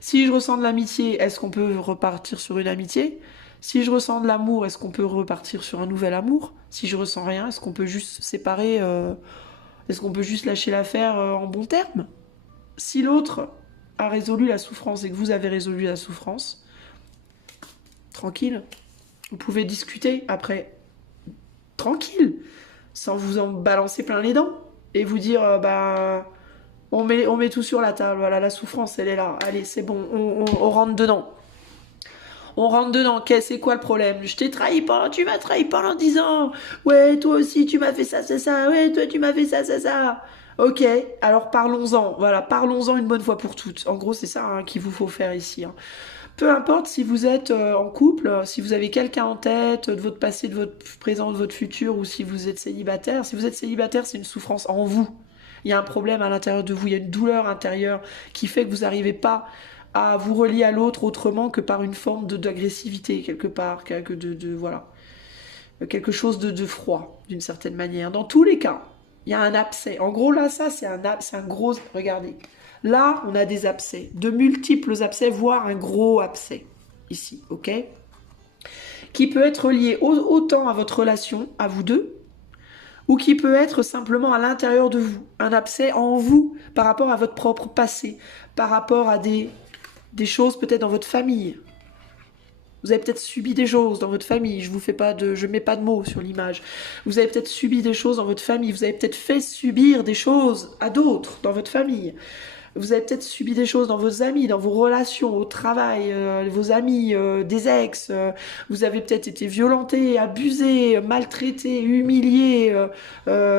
Si je ressens de l'amitié, est-ce qu'on peut repartir sur une amitié? Si je ressens de l'amour, est-ce qu'on peut repartir sur un nouvel amour? Si je ressens rien, est-ce qu'on peut juste se séparer? Est-ce qu'on peut juste lâcher l'affaire en bon terme? Si l'autre a résolu la souffrance et que vous avez résolu la souffrance, tranquille. Vous pouvez discuter après, tranquille, sans vous en balancer plein les dents et vous dire, bah, on met tout sur la table. Voilà, la souffrance, elle est là. Allez, c'est bon, on rentre dedans. On rentre dedans. C'est quoi le problème? Je t'ai trahi pendant, tu m'as trahi pendant 10 ans. Ouais, toi aussi, tu m'as fait ça, c'est ça. Ouais, toi, tu m'as fait ça, c'est ça. Ok, alors parlons-en. Voilà, parlons-en une bonne fois pour toutes. En gros, c'est ça hein, qu'il vous faut faire ici. Hein. Peu importe si vous êtes en couple, si vous avez quelqu'un en tête, de votre passé, de votre présent, de votre futur, ou si vous êtes célibataire. Si vous êtes célibataire, c'est une souffrance en vous. Il y a un problème à l'intérieur de vous, il y a une douleur intérieure qui fait que vous n'arrivez pas à vous relier à l'autre autrement que par une forme d'agressivité quelque part, voilà, quelque chose de froid d'une certaine manière. Dans tous les cas, il y a un abcès. En gros là, ça c'est un gros. Regardez, là on a des abcès, de multiples abcès, voire un gros abcès ici, ok, qui peut être lié autant à votre relation, à vous deux, ou qui peut être simplement à l'intérieur de vous, un abcès en vous par rapport à votre propre passé, par rapport à des choses peut-être dans votre famille. Vous avez peut-être subi des choses dans votre famille, je mets pas de mots sur l'image. Vous avez peut-être subi des choses dans votre famille, vous avez peut-être fait subir des choses à d'autres dans votre famille. Vous avez peut-être subi des choses dans vos amis, dans vos relations, au travail, vos amis, des ex. Vous avez peut-être été violenté, abusé, maltraité, humilié,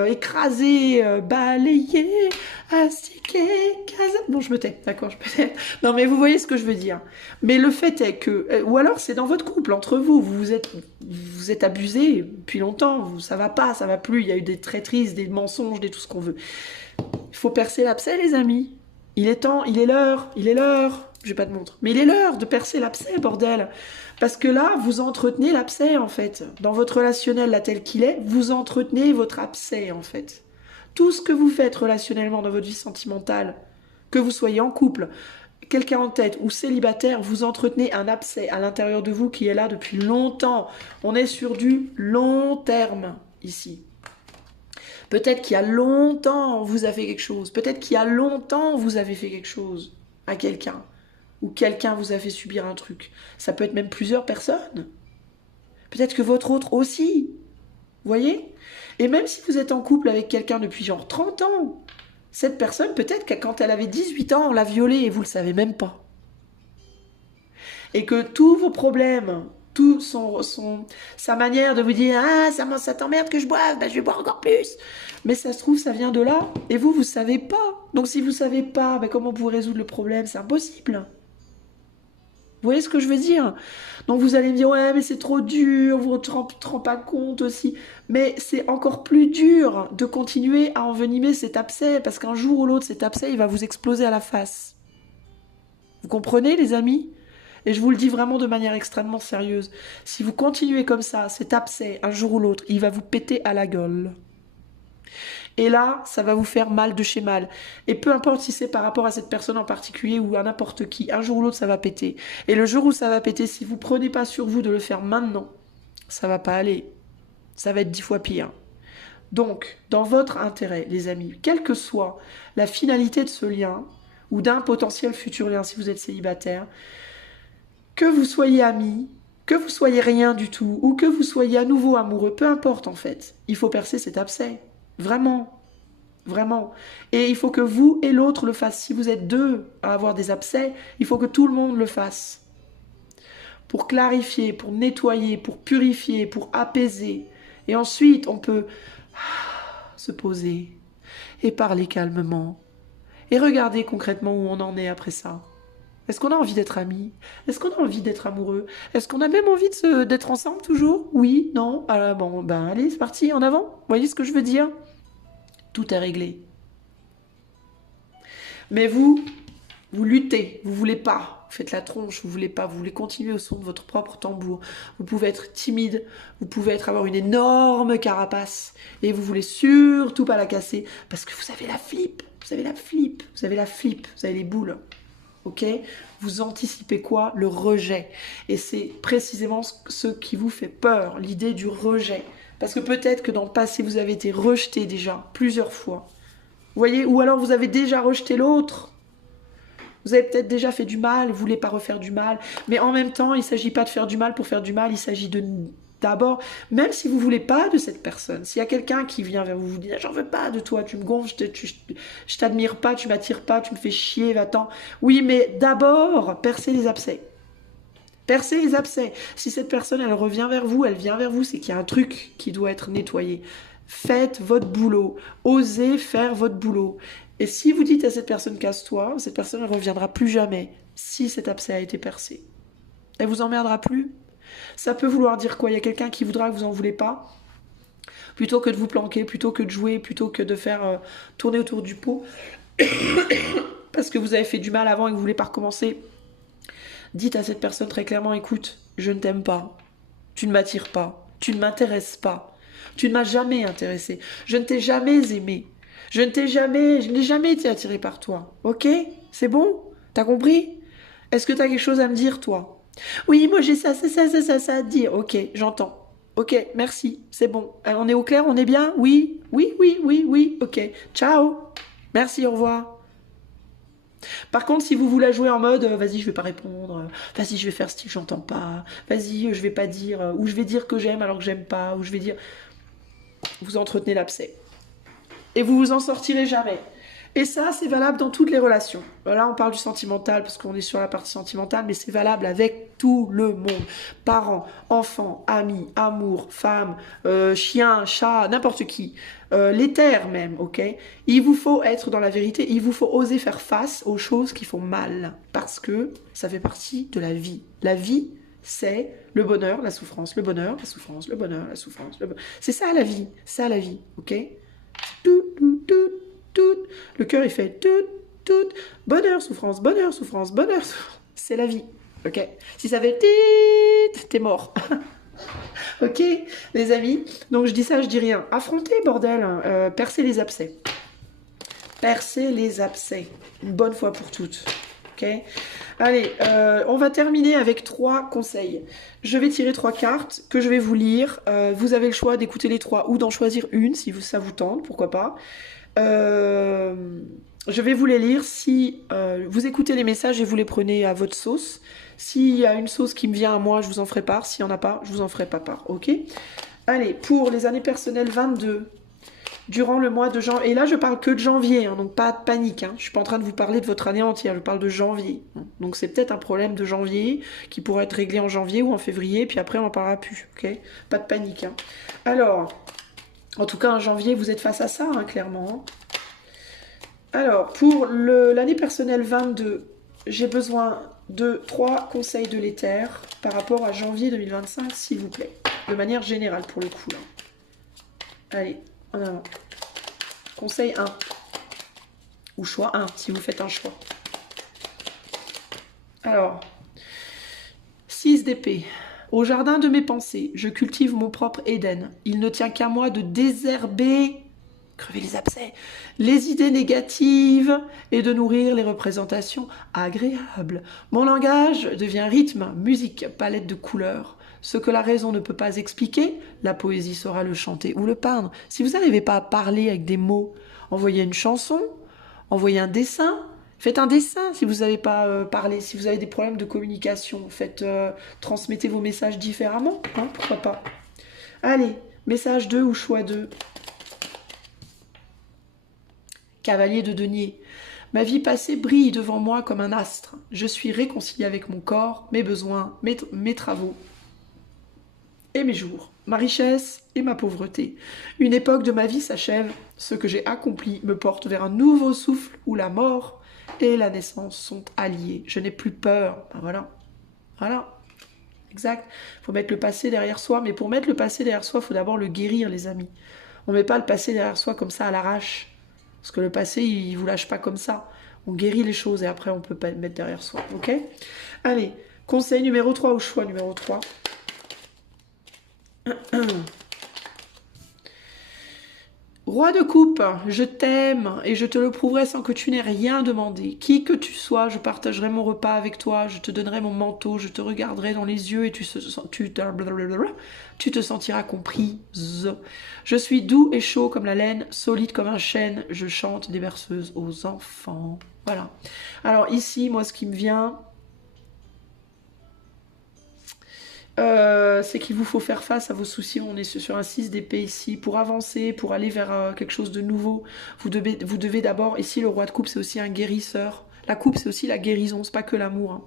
écrasé, balayé, astiqué, casé. Bon, je me tais, d'accord, je me tais. Non, mais vous voyez ce que je veux dire. Mais le fait est que, ou alors c'est dans votre couple, entre vous, vous êtes abusé depuis longtemps, ça va pas, ça va plus. Il y a eu des traîtrises, des mensonges, tout ce qu'on veut. Il faut percer l'abcès, les amis. Il est temps, il est l'heure, j'ai pas de montre, mais il est l'heure de percer l'abcès, bordel. Parce que là, vous entretenez l'abcès, en fait. Dans votre relationnel, là, tel qu'il est, vous entretenez votre abcès, en fait. Tout ce que vous faites relationnellement dans votre vie sentimentale, que vous soyez en couple, quelqu'un en tête ou célibataire, vous entretenez un abcès à l'intérieur de vous qui est là depuis longtemps. On est sur du long terme, ici. Peut-être qu'il y a longtemps, vous avez fait quelque chose. Peut-être qu'il y a longtemps, vous avez fait quelque chose à quelqu'un. Ou quelqu'un vous a fait subir un truc. Ça peut être même plusieurs personnes. Peut-être que votre autre aussi. Vous voyez? Et même si vous êtes en couple avec quelqu'un depuis genre 30 ans, cette personne, peut-être que quand elle avait 18 ans, on l'a violée et vous ne le savez même pas. Et que tous vos problèmes, sa manière de vous dire « Ah, ça t'emmerde que je boive, ben je vais boire encore plus !» Mais ça se trouve, ça vient de là. Et vous savez pas. Donc si vous savez pas, ben comment vous résoudre le problème? C'est impossible. Vous voyez ce que je veux dire? Donc vous allez me dire « Ouais, mais c'est trop dur, vous ne te rendez pas compte aussi. » Mais c'est encore plus dur de continuer à envenimer cet abcès, parce qu'un jour ou l'autre, cet abcès, il va vous exploser à la face. Vous comprenez, les amis? Et je vous le dis vraiment de manière extrêmement sérieuse. Si vous continuez comme ça, cet abcès, un jour ou l'autre, il va vous péter à la gueule. Et là, ça va vous faire mal de chez mal. Et peu importe si c'est par rapport à cette personne en particulier ou à n'importe qui, un jour ou l'autre, ça va péter. Et le jour où ça va péter, si vous ne prenez pas sur vous de le faire maintenant, ça va pas aller. Ça va être 10 fois pire. Donc, dans votre intérêt, les amis, quelle que soit la finalité de ce lien, ou d'un potentiel futur lien si vous êtes célibataire, que vous soyez amis, que vous soyez rien du tout, ou que vous soyez à nouveau amoureux, peu importe en fait, il faut percer cet abcès. Vraiment. Vraiment. Et il faut que vous et l'autre le fassent. Si vous êtes deux à avoir des abcès, il faut que tout le monde le fasse. Pour clarifier, pour nettoyer, pour purifier, pour apaiser. Et ensuite, on peut se poser, et parlez calmement. Et regardez concrètement où on en est après ça. Est-ce qu'on a envie d'être amis? Est-ce qu'on a envie d'être amoureux? Est-ce qu'on a même envie d'être ensemble toujours? Oui? Non? Ah bon, ben allez, c'est parti, en avant. Vous voyez ce que je veux dire? Tout est réglé. Mais vous luttez, vous voulez pas, vous faites la tronche, vous voulez pas, vous voulez continuer au son de votre propre tambour. Vous pouvez être timide, vous pouvez avoir une énorme carapace et vous voulez surtout pas la casser parce que vous avez la flip, vous avez la flip, vous avez la flip, vous avez les boules. Ok? Vous anticipez quoi? Le rejet. Et c'est précisément ce qui vous fait peur, l'idée du rejet. Parce que peut-être que dans le passé, vous avez été rejeté déjà plusieurs fois. Vous voyez? Ou alors vous avez déjà rejeté l'autre. Vous avez peut-être déjà fait du mal, vous ne voulez pas refaire du mal. Mais en même temps, il ne s'agit pas de faire du mal pour faire du mal, il s'agit d'abord, même si vous ne voulez pas de cette personne, s'il y a quelqu'un qui vient vers vous, vous dit « j'en veux pas de toi, tu me gonfles, je t'admire pas, tu m'attires pas, tu me fais chier, va-t'en ». Oui, mais d'abord, percez les abcès. Percez les abcès. Si cette personne, elle revient vers vous, elle vient vers vous, c'est qu'il y a un truc qui doit être nettoyé. Faites votre boulot. Osez faire votre boulot. Et si vous dites à cette personne casse-toi, cette personne ne reviendra plus jamais si cet abcès a été percé. Elle vous emmerdera plus. Ça peut vouloir dire quoi? Il y a quelqu'un qui voudra que vous en voulez pas. Plutôt que de vous planquer, plutôt que de jouer, plutôt que de faire tourner autour du pot, parce que vous avez fait du mal avant et que vous voulez pas recommencer, dites à cette personne très clairement, écoute, je ne t'aime pas, tu ne m'attires pas, tu ne m'intéresses pas, tu ne m'as jamais intéressé, je ne t'ai jamais aimé. Je n'ai jamais été attirée par toi. Ok? C'est bon? T'as compris? Est-ce que t'as quelque chose à me dire, toi? Oui, moi j'ai ça à te dire. Ok, j'entends. Ok, merci, c'est bon. On est au clair, on est bien? Oui, oui, oui, oui, oui. Ok, ciao. Merci, au revoir. Par contre, si vous voulez jouer en mode vas-y, je vais pas répondre, vas-y, je vais faire style, j'entends pas, vas-y, je vais pas dire, ou je vais dire que j'aime alors que j'aime pas, ou je vais dire. Vous entretenez l'abcès. Et vous vous en sortirez jamais. Et ça, c'est valable dans toutes les relations. Là, on parle du sentimental parce qu'on est sur la partie sentimentale, mais c'est valable avec tout le monde. Parents, enfants, amis, amour, femmes, chiens, chats, n'importe qui. Les terres même, ok? Il vous faut être dans la vérité, il vous faut oser faire face aux choses qui font mal. Parce que ça fait partie de la vie. La vie, c'est le bonheur, la souffrance, le bonheur, la souffrance, le bonheur, la souffrance. C'est ça la vie, ok? Tout, tout, tout, tout. Le cœur, il fait tout, tout. Bonheur, souffrance, bonheur, souffrance, bonheur, souffrance. C'est la vie, ok? Si ça fait tit, t'es mort. Ok, les amis? Donc je dis ça, je dis rien. Affrontez, bordel. Percez les abcès. Percez les abcès. Une bonne fois pour toutes. Ok? Allez, on va terminer avec 3 conseils. Je vais tirer 3 cartes que je vais vous lire. Vous avez le choix d'écouter les 3 ou d'en choisir une si ça vous tente, pourquoi pas. Je vais vous les lire. Si vous écoutez les messages et vous les prenez à votre sauce. S'il y a une sauce qui me vient à moi, je vous en ferai part. S'il n'y en a pas, je vous en ferai pas part. Ok? Allez, pour les années personnelles 22. Durant le mois de janvier, et là je parle que de janvier, hein, donc pas de panique, hein. Je ne suis pas en train de vous parler de votre année entière, je parle de janvier. Donc c'est peut-être un problème de janvier qui pourrait être réglé en janvier ou en février, puis après on n'en parlera plus, ok? Pas de panique. Hein. Alors, en tout cas en janvier vous êtes face à ça, hein, clairement. Hein. Alors, pour l'année personnelle 22, j'ai besoin de 3 conseils de l'éther par rapport à janvier 2025, s'il vous plaît. De manière générale pour le coup. Là. Allez. En avant. Conseil 1. Ou choix 1, si vous faites un choix. Alors, 6 d'épée. Au jardin de mes pensées, je cultive mon propre Éden. Il ne tient qu'à moi de désherber, crever les abcès, les idées négatives et de nourrir les représentations agréables. Mon langage devient rythme, musique, palette de couleurs. Ce que la raison ne peut pas expliquer, la poésie saura le chanter ou le peindre. Si vous n'arrivez pas à parler avec des mots, envoyez une chanson, envoyez un dessin, faites un dessin si vous n'avez pas parlé, si vous avez des problèmes de communication, transmettez vos messages différemment, hein, pourquoi pas. Allez, message 2 ou choix 2. Cavalier de denier. Ma vie passée brille devant moi comme un astre. Je suis réconciliée avec mon corps, mes besoins, mes travaux. et mes jours, ma richesse et ma pauvreté. Une époque de ma vie s'achève, ce que j'ai accompli me porte vers un nouveau souffle où la mort et la naissance sont alliées. Je n'ai plus peur. Ben voilà, voilà, exact. Il faut mettre le passé derrière soi, mais pour mettre le passé derrière soi, il faut d'abord le guérir, les amis. On ne met pas le passé derrière soi comme ça à l'arrache, parce que le passé, il ne vous lâche pas comme ça. On guérit les choses et après, on peut pas le mettre derrière soi, ok? Allez, conseil numéro 3 ou choix numéro 3. Roi de coupe, je t'aime et je te le prouverai sans que tu n'aies rien demandé. Qui que tu sois, je partagerai mon repas avec toi, je te donnerai mon manteau, je te regarderai dans les yeux et tu te sentiras comprise. Je suis doux et chaud comme la laine, solide comme un chêne, je chante des berceuses aux enfants. Voilà. Alors ici, moi, ce qui me vient, c'est qu'il vous faut faire face à vos soucis. On est sur un 6 d'épée ici. Pour avancer, pour aller vers quelque chose de nouveau, vous devez d'abord... Ici, le roi de coupe, c'est aussi un guérisseur. La coupe, c'est aussi la guérison, c'est pas que l'amour.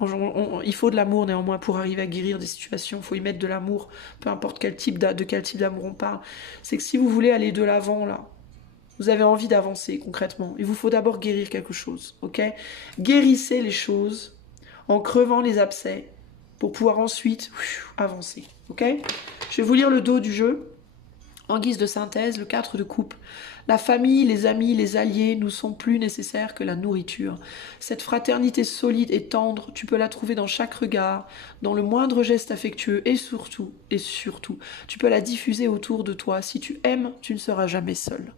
Hein. Il faut de l'amour néanmoins pour arriver à guérir des situations. Il faut y mettre de l'amour, peu importe de quel type d'amour on parle. C'est que si vous voulez aller de l'avant, là, vous avez envie d'avancer concrètement, il vous faut d'abord guérir quelque chose, ok? Guérissez les choses en crevant les abcès, pour pouvoir ensuite avancer. Ok? Je vais vous lire le dos du jeu. En guise de synthèse, le 4 de coupe. La famille, les amis, les alliés nous sont plus nécessaires que la nourriture. Cette fraternité solide et tendre, tu peux la trouver dans chaque regard, dans le moindre geste affectueux et surtout, tu peux la diffuser autour de toi. Si tu aimes, tu ne seras jamais seul.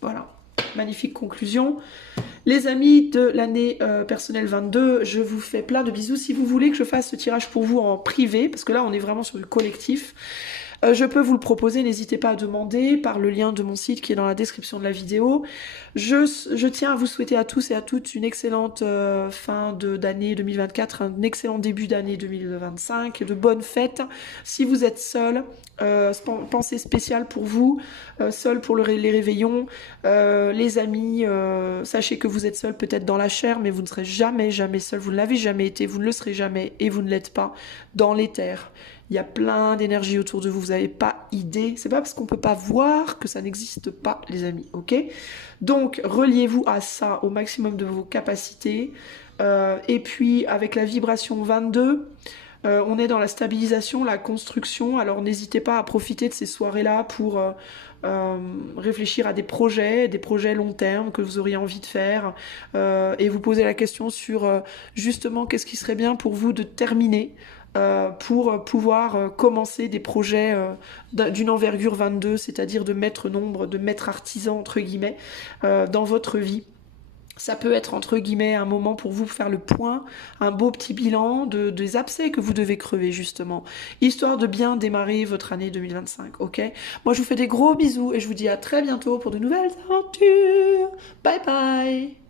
Voilà. Magnifique conclusion. Les amis de l'année personnelle 22, je vous fais plein de bisous. Si vous voulez que je fasse ce tirage pour vous en privé, parce que là on est vraiment sur du collectif, je peux vous le proposer, n'hésitez pas à demander par le lien de mon site qui est dans la description de la vidéo. Je tiens à vous souhaiter à tous et à toutes une excellente fin d'année 2024, un excellent début d'année 2025, de bonnes fêtes. Si vous êtes seul, pensée spéciale pour vous, seul pour les réveillons, les amis, sachez que vous êtes seul peut-être dans la chair, mais vous ne serez jamais, jamais seul, vous ne l'avez jamais été, vous ne le serez jamais et vous ne l'êtes pas dans l'éther. Il y a plein d'énergie autour de vous, vous n'avez pas idée. C'est pas parce qu'on peut pas voir que ça n'existe pas, les amis, ok? Donc, reliez-vous à ça au maximum de vos capacités. Et puis, avec la vibration 22, on est dans la stabilisation, la construction. Alors, n'hésitez pas à profiter de ces soirées-là pour réfléchir à des projets long terme que vous auriez envie de faire. Et vous poser la question sur justement qu'est-ce qui serait bien pour vous de terminer pour pouvoir commencer des projets d'une envergure 22, c'est-à-dire de maître nombre, de maître artisan, entre guillemets, dans votre vie. Ça peut être, entre guillemets, un moment pour vous faire le point, un beau petit bilan des abcès que vous devez crever, justement, histoire de bien démarrer votre année 2025, ok? Moi, je vous fais des gros bisous et je vous dis à très bientôt pour de nouvelles aventures. Bye bye!